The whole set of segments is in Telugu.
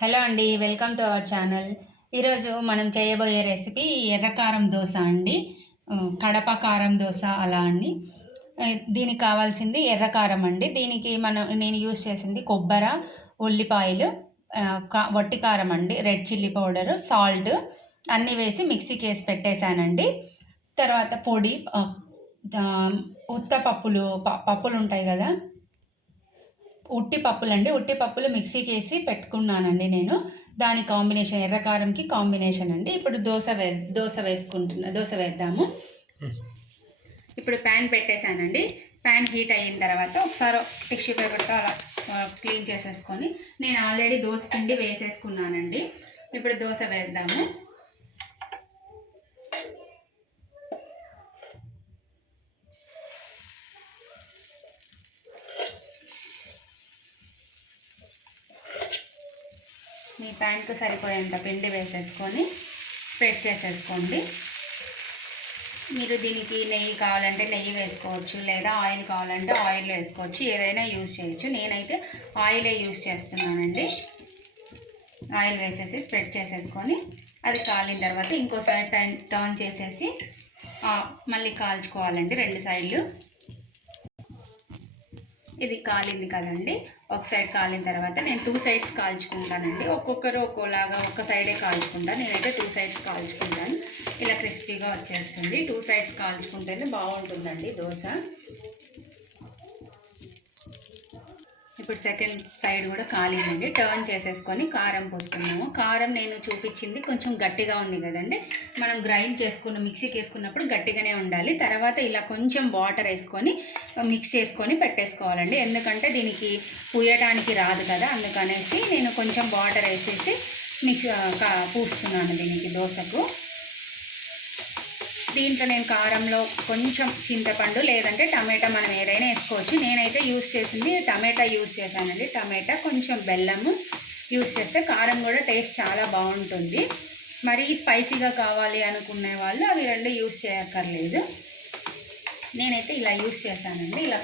హలో అండి, వెల్కమ్ టు అవర్ ఛానల్. ఈరోజు మనం చేయబోయే రెసిపీ ఎర్రకారం దోశ అండి. కడప కారం దోశ అలా అండి. దీనికి కావాల్సింది ఎర్రకారం అండి. దీనికి నేను యూస్ చేసింది కొబ్బరి, ఉల్లిపాయలు, వట్టి కారం అండి, రెడ్ చిల్లీ పౌడరు, సాల్ట్ అన్నీ వేసి మిక్సీకి వేసి పెట్టేశానండి. తర్వాత పొడి, ఉత్త పప్పులు ఉంటాయి కదా, ఉట్టి పప్పులండి. ఉట్టి పప్పులు మిక్సీకి వేసి పెట్టుకున్నానండి నేను. దాని కాంబినేషన్ ఎర్రకారంకి కాంబినేషన్ అండి. ఇప్పుడు దోశ వేద్దాము. ఇప్పుడు ప్యాన్ పెట్టేశానండి. ప్యాన్ హీట్ అయిన తర్వాత ఒకసారి టిష్యూ పేపర్తో అలా క్లీన్ చేసేసుకొని, నేను ఆల్రెడీ దోశ పిండి వేసేసుకున్నానండి. ఇప్పుడు దోశ వేద్దాము. మీ ప్యాన్కు సరిపోయేంత పిండి వేసేసుకొని స్ప్రెడ్ చేసేసుకోండి. మీరు దీనికి నెయ్యి కావాలంటే నెయ్యి వేసుకోవచ్చు, లేదా ఆయిల్ కావాలంటే ఆయిల్ వేసుకోవచ్చు, ఏదైనా యూజ్ చేయొచ్చు. నేనైతే ఆయిలే యూజ్ చేస్తున్నానండి. ఆయిల్ వేసేసి స్ప్రెడ్ చేసేసుకొని అది కాలిన తర్వాత ఇంకోసారి టర్న్ చేసేసి మళ్ళీ కాల్చుకోవాలండి 2 సైడ్లు. ఇది కాలింది కదండి. ఒక సైడ్ కాలిన తర్వాత నేను 2 సైడ్స్ కాల్చుకుంటానండి. ఒక్కొక్కరు ఒక్కోలాగా ఒక సైడే కాల్చుకుంటాను. నేనైతే 2 సైడ్స్ కాల్చుకుంటాను. ఇలా క్రిస్పీగా వచ్చేస్తుంది. 2 సైడ్స్ కాల్చుకుంటేనే బాగుంటుందండి దోశ. ఇప్పుడు సెకండ్ సైడ్ కూడా కాలిందండి. టర్న్ చేసేసుకొని కారం పోసుకున్నాము. కారం నేను చూపించింది కొంచెం గట్టిగా ఉంది కదండి. మనం గ్రైండ్ మిక్సీకి వేసుకున్నప్పుడు గట్టిగానే ఉండాలి. తర్వాత ఇలా కొంచెం వాటర్ వేసుకొని మిక్స్ చేసుకొని పెట్టేసుకోవాలండి. ఎందుకంటే దీనికి పూయటానికి రాదు కదా, అందుకనేసి నేను కొంచెం వాటర్ వేసేసి పూస్తున్నాను దీనికి దోశకు. దీంట్లో నేను కారంలో కొంచెం చింతపండు లేదంటే టమాటా మనం ఏదైనా వేసుకోవచ్చు. నేనైతే యూస్ చేసింది టమాటా యూస్ చేశానండి. టమాటా కొంచెం బెల్లము యూస్ చేస్తే కారం కూడా టేస్ట్ చాలా బాగుంటుంది. మరీ స్పైసీగా కావాలి అనుకునే వాళ్ళు అవి 2 యూస్ చేయక్కర్లేదు. నేనైతే ఇలా యూస్ చేశానండి. ఇలా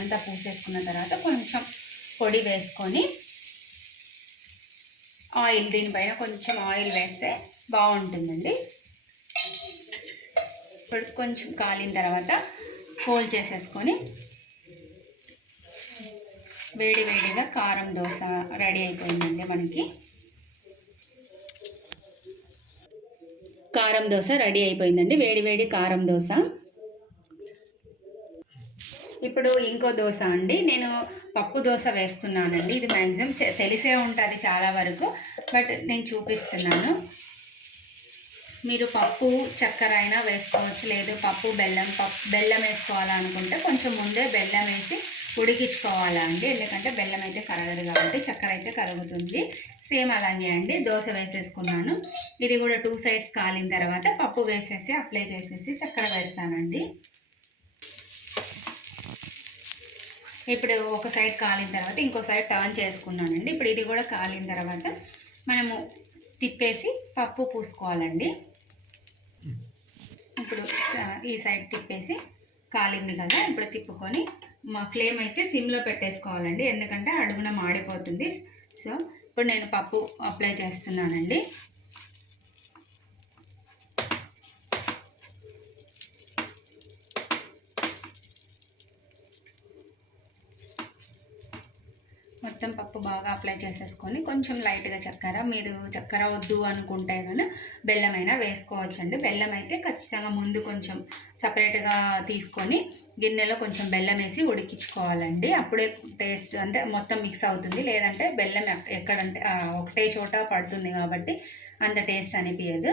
అంతా పూసేసుకున్న తర్వాత కొంచెం పొడి వేసుకొని ఆయిల్, దీనిపైన కొంచెం ఆయిల్ వేస్తే బాగుంటుందండి. ఇప్పుడు కొంచెం కాలిన తర్వాత ఫోల్డ్ చేసేసుకొని వేడిగా కారం దోశ రెడీ అయిపోయిందండి. మనకి కారం దోశ రెడీ అయిపోయిందండి. వేడి కారం దోశ. ఇప్పుడు ఇంకో దోశ అండి. నేను పప్పు దోశ వేస్తున్నానండి. ఇది మ్యాక్సిమం తెలిసే ఉంటుంది చాలా వరకు, బట్ నేను చూపిస్తున్నాను. మీరు పప్పు చక్కెర అయినా వేసుకోవచ్చు, లేదు బెల్లం వేసుకోవాలనుకుంటే కొంచెం ముందే బెల్లం వేసి ఉడికించుకోవాలండి. ఎందుకంటే బెల్లం అయితే కరగదు కాబట్టి చక్కెర అయితే కరుగుతుంది. సేమ్ అలాగే అండి. దోశ వేసేసుకున్నాను. ఇది కూడా 2 సైడ్స్ కాలిన తర్వాత పప్పు వేసేసి అప్లై చేసేసి చక్కెర వేస్తానండి. ఇప్పుడు ఒక సైడ్ కాలిన తర్వాత ఇంకో సైడ్ టర్న్ చేసుకున్నానండి. ఇప్పుడు ఇది కూడా కాలిన తర్వాత మనము తిప్పేసి పప్పు పూసుకోవాలండి. ఇప్పుడు ఈ సైడ్ తిప్పేసి కాలింది కదా, ఇప్పుడు తిప్పుకొని ఫ్లేమ్ అయితే సిమ్లో పెట్టేసుకోవాలండి. ఎందుకంటే అడుగున మాడిపోతుంది. సో ఇప్పుడు నేను పప్పు అప్లై చేస్తున్నానండి. మొత్తం పప్పు బాగా అప్లై చేసేసుకొని కొంచెం లైట్గా చక్కెర, మీరు చక్కెర వద్దు అనుకుంటే కనుక బెల్లమైనా వేసుకోవచ్చండి. బెల్లం అయితే ఖచ్చితంగా ముందు కొంచెం సపరేట్గా తీసుకొని గిన్నెలో కొంచెం బెల్లం వేసి ఉడికించుకోవాలండి. అప్పుడే టేస్ట్ అంటే మొత్తం మిక్స్ అవుతుంది. లేదంటే బెల్లం ఎక్కడంటే ఒకటే చోట పడుతుంది కాబట్టి అంత టేస్ట్ అనిపించదు.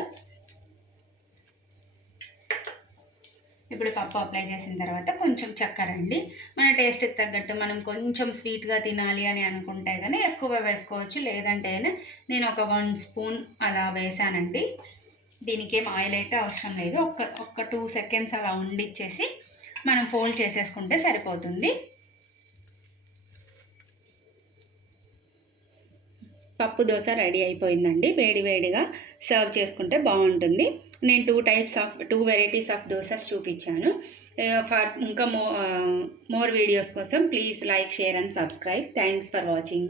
ఇప్పుడు పప్పు అప్లై చేసిన తర్వాత కొంచెం చక్కెర అండి. మన టేస్ట్కి తగ్గట్టు మనం కొంచెం స్వీట్గా తినాలి అని అనుకుంటే కానీ ఎక్కువ వేసుకోవచ్చు, లేదంటే నేను ఒక 1 స్పూన్ అలా వేసానండి. దీనికి ఏం ఆయిల్ అయితే అవసరం లేదు. ఒక్క 2 సెకండ్స్ అలా ఉండిచ్చేసి మనం ఫోల్డ్ చేసేసుకుంటే సరిపోతుంది. పప్పు దోశ రెడీ అయిపోయిందండి. వేడిగా సర్వ్ చేసుకుంటే బాగుంటుంది. నేను 2 వెరైటీస్ ఆఫ్ దోసెస్ చూపించాను. ఇంకా మోర్ వీడియోస్ కోసం please like, share and subscribe. Thanks for watching.